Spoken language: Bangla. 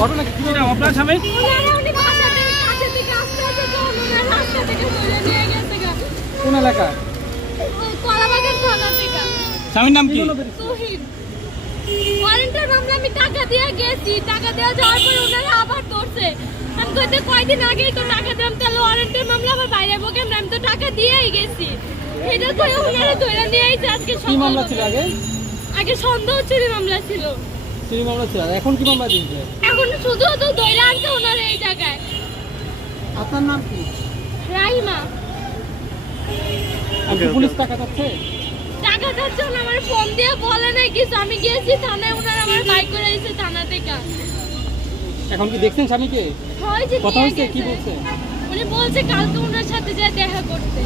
ঘটনা কি ছিল আপনার স্বামী? কোন এলাকা? স্বামীর নাম কি? ওয়ারেন্টের মামলা আমি টাকা দিয়ে গেছি, টাকা দেওয়া যাওয়ার পর ওনারা আবার ধরছে। আমি কইতে কয়দিন আগেই তো টাকা দিলাম, তাহলে ওয়ারেন্টের মামলা আবার বাইরে বকেন, আমি তো টাকা দিয়েই গেছি। এটা করে ওনারা ধরে নিয়ে আইছে আজকে কি মামলা ছিল আগে? আগে সন্দেহ চুরি মামলা ছিল। চুরি মামলা ছিল, আর এখন কি মামলা দিয়েছে? এখন শুধু তো ধরে আনছে ওনারা এই জায়গায়। আপনার নাম কি? রাইমা। আপনি পুলিশ টাকা চাচ্ছে? টাকা চাচ্ছে না, আমার ফোন দিয়ে বলে নাই কিছু। আমি গিয়েছি থানায়, ওনারা আমার বাইক করে এসে থানা থেকে। এখন কি দেখছেন স্বামীকে? হয় যে কথা নিয়ে হয়েছে, কি গেছে। বলছে? উনি বলছে কালকে ওনার সাথে যা দেখা করতে।